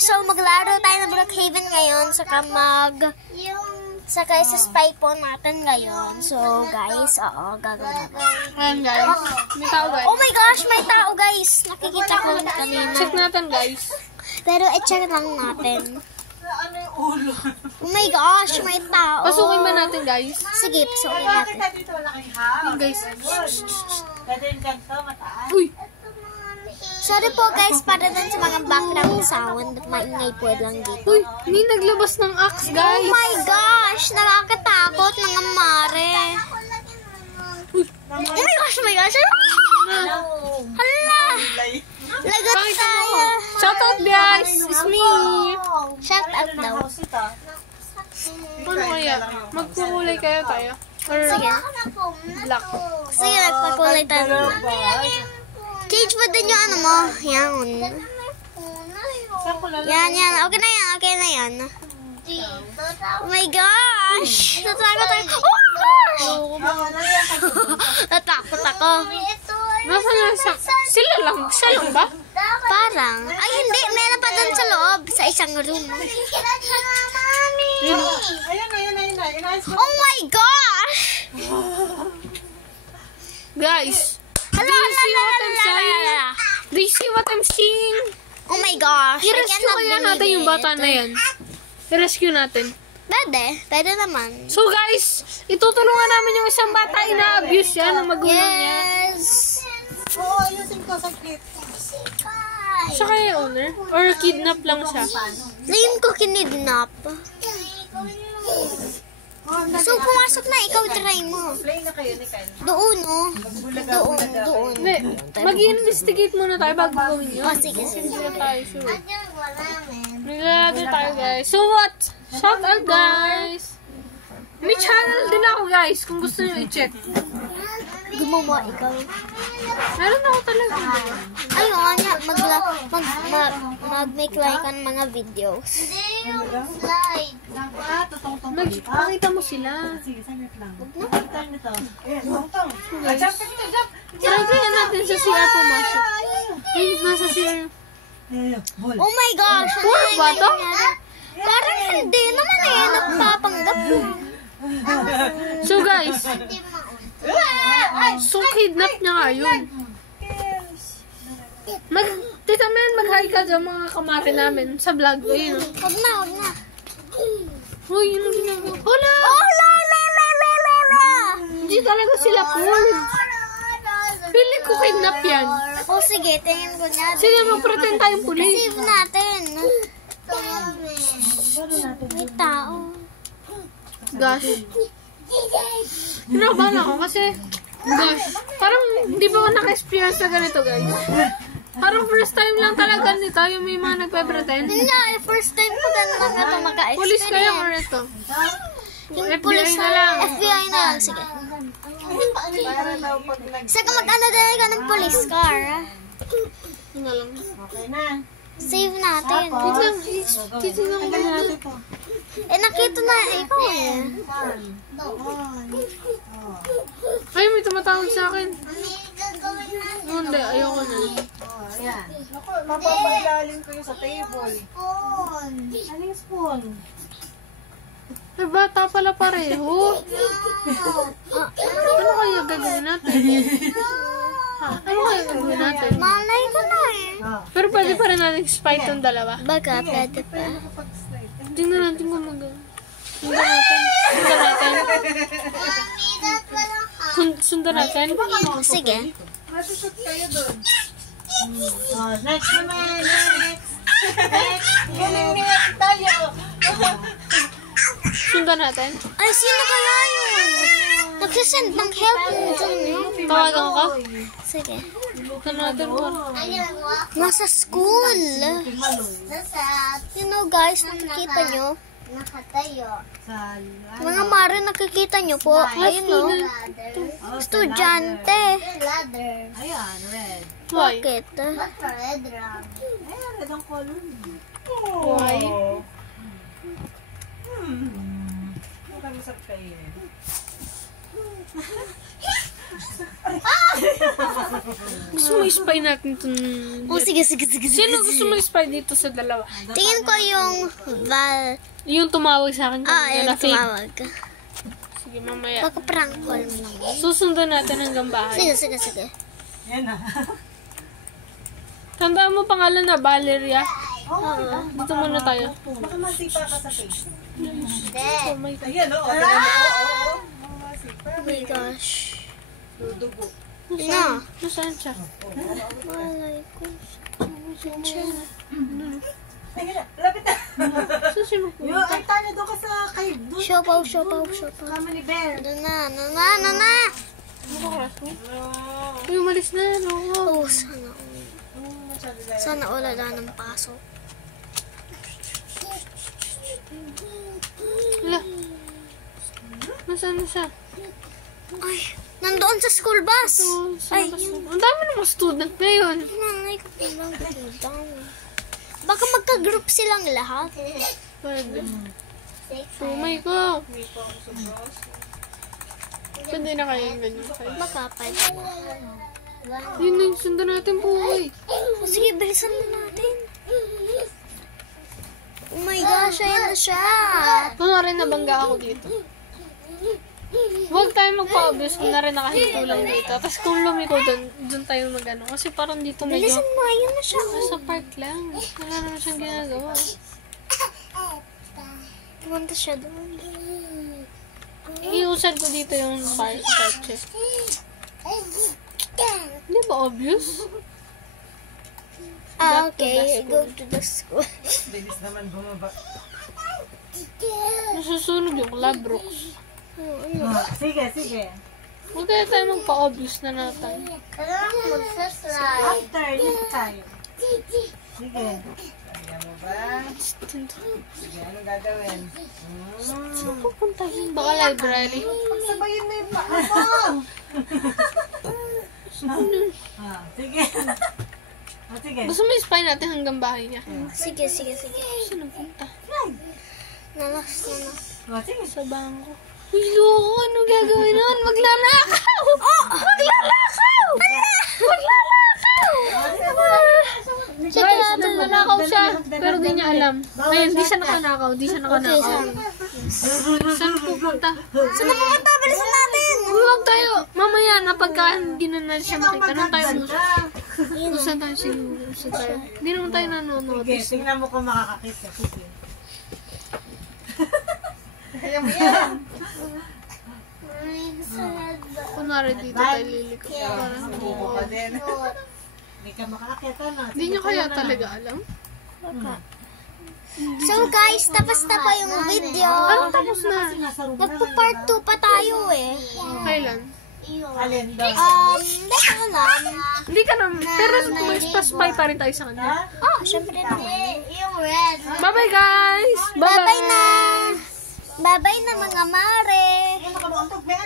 So, maglaro tayo ng Brookhaven ngayon. Saka sa spy po natin ngayon. So, guys, gagawin natin. Ayan, guys. May tao, guys. Oh my gosh, may tao, guys. Nakikita ko kanina. Check natin, guys. Pero, i-check lang natin. Oh my gosh, may tao. Pasukin ba natin, guys? Sige, pasukin natin. Ayan, guys. Uy! Sorry po, guys, para dun sa mga background sound. Maingay po lang dito. Uy, may naglabas ng axe, guys. Oh my gosh! Nakakatakot, mga mare. Oh my gosh, oh my gosh. Hala! Lagot tayo. Shout out, guys. It's me. Shout out daw. Ano kaya? Magkukulay kaya tayo? Or Sige. black? Sige, nagpakulay tayo. Cage mo din yung ano mo. Yan. Yan. Okay na yan. Oh my gosh! Natakot tayo. Oh my gosh! Natakot ako. Nasaan na siya? Sila lang? Siya lang ba? Parang. Ay, hindi. Meron pa dun sa loob. Sa isang room. Oh my gosh! Guys, Hala. do you see what I'm seeing? Oh my gosh. I-rescue kaya natin yung bata na yan. I-rescue natin. Pwede naman. So guys, itutulungan namin yung isang bata, ina-abuse yan ng magulang niya. Yes. Oo, ayusin ko sa kit. Siya kaya yung owner? Or kidnap lang siya? Tingin ko kinidnap. So, pumasok na. Ikaw, try mo. Play na kayo ni Kyle. Doon, no? Doon. Hindi, mag-investigate muna tayo bago gawin yun. Oh, sige. Tayo, sure. Naglalado tayo, guys. So what? Shout out, guys! May channel din ako, guys, kung gusto nyo i-check. Gumawa ikaw. Meron ako talaga. Ay, oo nga. Mag-make like ang mga videos. Pakita mo sila. Sige, saglit lang. Try nito. Ayan, tong. Jump ka dito, jump! Try kaya natin sa CR pumasok. Ay, nasa CR. Ball. Oh my gosh. Puro ba to? Parang hindi naman eh. Nagpapanggap. So guys, so kidnap niya nga yun. Tita Men, mag-hi ka dyan mga kamari namin sa vlog. Ayun. Huwag na. Uy, yun ang ginagawa. Hola! Oh, la. Hindi talaga sila full. Feeling ko kidnap yan. Oh, sige. Tingin ko na. Sige, mag-pretend tayong pulis. Save natin. May tao. Gosh. Kinabahan ako kasi, gosh, parang hindi ba ako naka-experience na ganito, guys? Parang first time lang talaga nito, yung may mga nagpe-pretend. Hindi, first time ko ganun lang ito maka-experience. Police kaya or ito? Yung FBI police na lang. FBI na lang, sige. Saka mag-ano talaga ng police car. Yun na lang. Okay na. Save natin. Wait lang, titignan ko natin. Nakita na ikaw eh. Ay, may tumatawag sa akin. Hindi, ayoko na. Ayan. Naku, mapapaglalim ko yung sa table. Aling spoon? Ay, bata pala pareho. Ano kaya gagawin natin? Ano kaya gagawin natin? Malay ko na eh. Pero pwede pa rin natin spy itong dalawa. Baga, pwede pa. Tingnan natin kung mag-gawin. Sundan natin. Sige. Masushoot kayo dun. Next naman. Next. Galing ni tayo. Sundan natin. Ay, sino kaya yun? Nagsasend ng help dun eh. Tawagan ko. Sige. Sundan natin mo. Nasa school. You know guys, nakikita nyo? Mga mare, nakikita nyo po. Ayun no. Estudyante. Ayan, red. Why? Bakit? Ayan, red ang color. Why? Mag-usap kayo eh. gusto mo i-spy natin itong... Oh, sige. Sino gusto mo i-spy dito sa dalawa? Tingin ko yung Yung tumawag sa akin. yung na fake. tumawag. Sige, mamaya. Pagka-prank call mo lang. Susundan natin hanggang bahay. Sige. Yan na. Tandaan mo pangalan na, Valeria. Oo. Dito muna tayo. Baka masipa ka sa face. Oh my God. Ayan, oo. Oo. Masipa. Oh my gosh. Dudugo. No. Nasaan siya? Malay ko. Ayan na, lapit na. Saan siya Yo, magpunta? ay tayo doon ka sa cave. Doon. Siopaw. Kama ni Bear. Doon na. Uy, umalis na. No. Oh, sana wala ng pasok. Hala. Nasaan na siya? Ay, nandoon sa school bus. Ay, Ang dami ng mga student ngayon. nanay ko lang dami. Baka magka-group silang lahat. Pwede. Oh my God. Pwede na kayo yung ganyan. Baka pa. Yun na yung sundan natin po. Oh, sige, bilisan na natin. Oh my gosh, ayan na siya. Kunwari nabangga ako dito. Huwag tayo magpa-obvious kung na rin nakahinto lang dito. Tapos kung lumiko dun tayo magano. Kasi parang dito medyo Bilisan mo, ayan na siya. nasa park lang. Wala naman siyang ginagawa. Pumunta siya doon. Iusad ko dito yung park eh. Hindi ba obvious? Okay. Go to the school. Bilis naman bumaba. Nasusunog yung Labrooks. Sige. Huwag kaya tayo magpa-obvious na natin. After, dito tayo. Sige. Kaya mo ba? Sige, anong gagawin? Saan pupuntahin? Baka library. Pagsabayin mo yung paa mo. Sige. Sige. Gusto mo i-spy natin hanggang bahay niya? Sige. Saan nagpunta? Nalas. Sige. Sa bangko. Uy, loko! Ano gagawin nun? Maglalakaw! Maglalakaw! Guys, nagnanakaw siya. Pero di niya alam. Ngayon, di siya nakanakaw. Saan pupunta? Bilisan natin. Huwag tayo. Mamaya, napagka hindi na siya makita. Nung tayo saan tayo siguro? Hindi naman tayo Sige, nanonotice. tingnan mo kung makakakita. Sige. Kaya mo yan. Kunwari dito tayo liliko. Buko pa din. Hindi ka makakakita na. Hindi niya kaya talaga alam? So guys, tapos na pa yung video. Ano tapos na? Magpa-part 2 pa tayo eh. Kailan? Alin daw? Hindi ko alam. Hindi ka naman. Pero mag-spy pa rin tayo sa kanya. Syempre naman. Yung red. Bye-bye guys! Bye-bye na. Bye-bye na mga mare. Ano ka ba? May